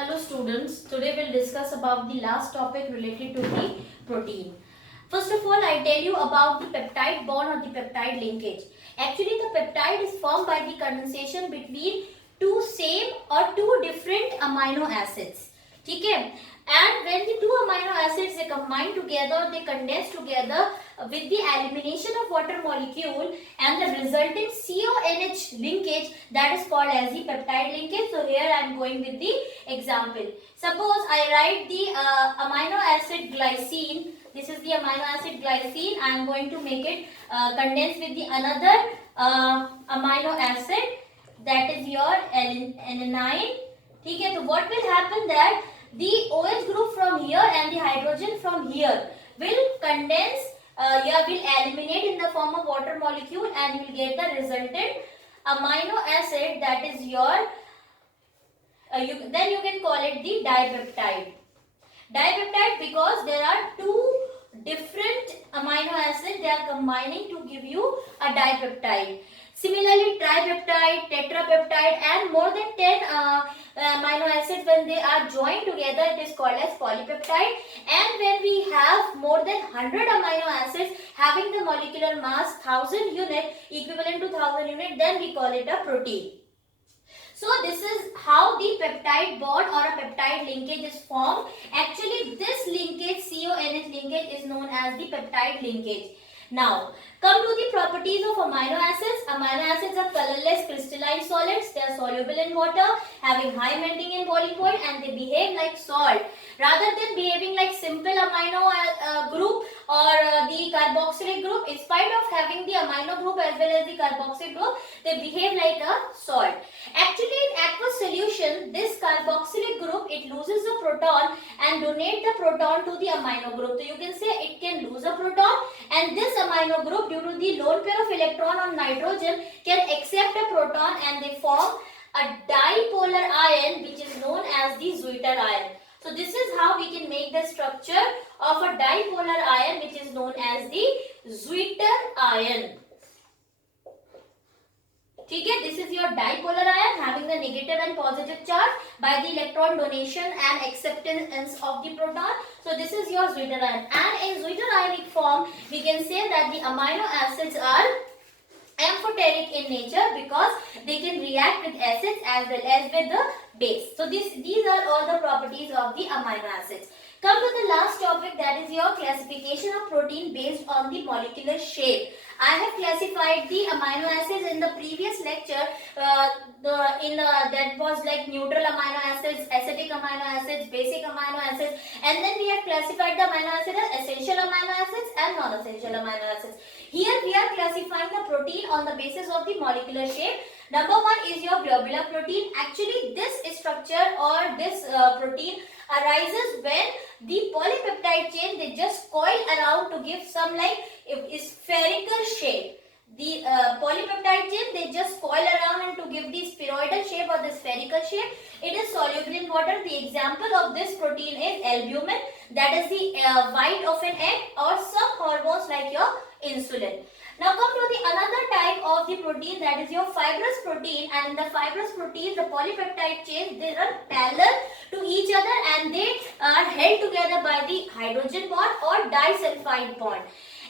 Hello students, today we'll discuss about the last topic related to the protein. First of all, I tell you about the peptide bond or the peptide linkage. Actually, the peptide is formed by the condensation between two same or two different amino acids. ठीक है? And when the two amino acids they combine together, they condense together with the elimination of water molecule and the resulting CONH linkage, that is called as the peptide linkage. So here I am going with the example. Suppose I write the amino acid glycine. This is the amino acid glycine. I am going to make it condense with the another amino acid, that is your alanine. ठीक है, तो what will happen that the OH group from here and the hydrogen from here will condense, will eliminate in the form of water molecule, and you will get the resultant amino acid, that is your then you can call it the dipeptide. Dipeptide because there are two different amino acids, they are combining to give you a dipeptide. Similarly, tripeptide, tetrapeptide and more than 10 amino acids, when they are joined together, it is called as polypeptide. And when we have more than 100 amino acids having the molecular mass 1000 unit, equivalent to 1000 unit, then we call it a protein. So this is how the peptide bond or a peptide linkage is formed. Actually, this linkage, CONH linkage, is known as the peptide linkage. Now, come to the properties of amino acids. Amino acids are colorless crystalline solids. They are soluble in water, having high melting and boiling point, and they behave like salt. Rather than behaving like simple amino group or the carboxylic group, in spite of having the amino group as well as the carboxylic group, they behave like a salt. Actually, in aqueous solution, this carboxylic group, it loses a proton and donate the proton to the amino group. So you can say it can lose a proton, and this amino group, due to the lone pair of electron on nitrogen, can accept a proton and they form a dipolar ion, which is known as the Zwitter ion. So this is how we can make the structure of a dipolar ion, which is known as the Zwitter ion. ठीक है, this is your dipolar ion having the negative and positive charge by the electron donation and acceptance of the proton. So this is your Zwitter ion, and in Zwitter ionic form we can say that the amino acids are amphoteric in nature because they can react with acids as well as with the base. So these are all the properties of the amino acids. Come to the last topic, that is your classification of protein based on the molecular shape. I have classified the amino acids in the previous lecture. That was like neutral amino acids, acidic amino acids, basic amino acids, and then we have classified the amino acids as essential amino acids and non-essential amino acids. Here we are classifying the protein on the basis of the molecular shape. Number one is your globular protein. Actually, this structure or this protein arises when the polypeptide chain, they just coil around to give some like spherical shape. The polypeptide chain, they just coil around and to give the spheroidal shape or the spherical shape. It is soluble in water. The example of this protein is albumin, that is the white of an egg, or some hormones like your insulin. Now come to the another type of the protein, that is your fibrous protein, and in the fibrous protein the polypeptide chains, they run parallel to each other and they are held together by the hydrogen bond or disulfide bond,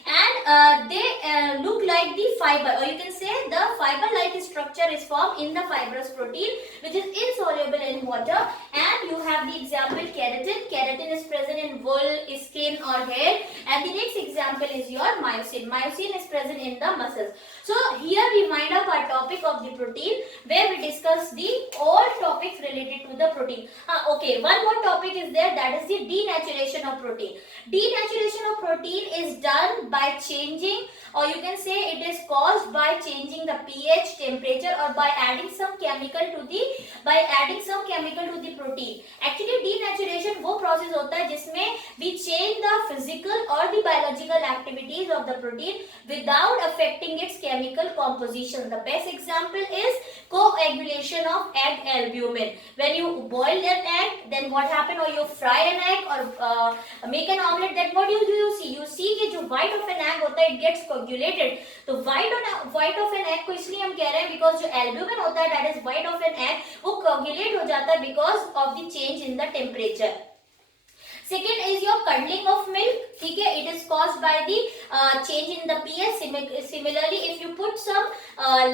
and they look like the fiber, or you can say the fiber like structure is formed in the fibrous protein, which is insoluble in water. And you have the example keratin. Keratin is present in wool, skin or hair, and the next example is your myosin. Myosin is present in the muscles. So here we wind up our topic of the protein, where we discuss the all topics related to the protein. Okay, one more topic is there, that is the denaturation of protein. Denaturation of protein is done by changing, or you can say it is caused by changing the pH, temperature, or by adding some chemical to the protein. Actually denaturation वो process होता है जिसमें we change the physical or the biological activities of the protein without affecting its chemical composition. The best example is coagulation of egg albumin. When you boil an egg, then what happen, or you fry an egg or make an omelette, then what do you see? You see कि जो white of an egg होता है it gets coagulated. तो white of an egg को इसलिए हम कह रहे हैं because जो albumin होता है that is white of an egg वो coagulate हो जाता है because of the change in the temperature. Second is your curdling of milk. ठीक है, it is caused by the change in the pH. Similarly, if you put some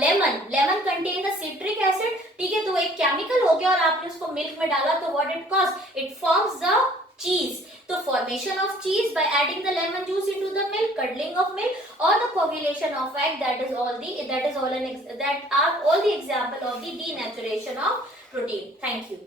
lemon contain the citric acid. ठीक है, तो एक chemical हो गया और आपने उसको milk में डाला तो what it cause? It forms the cheese. So formation of cheese by adding the lemon juice into the milk, curdling of milk, or the coagulation of egg. That are all the example of the denaturation of protein. Thank you.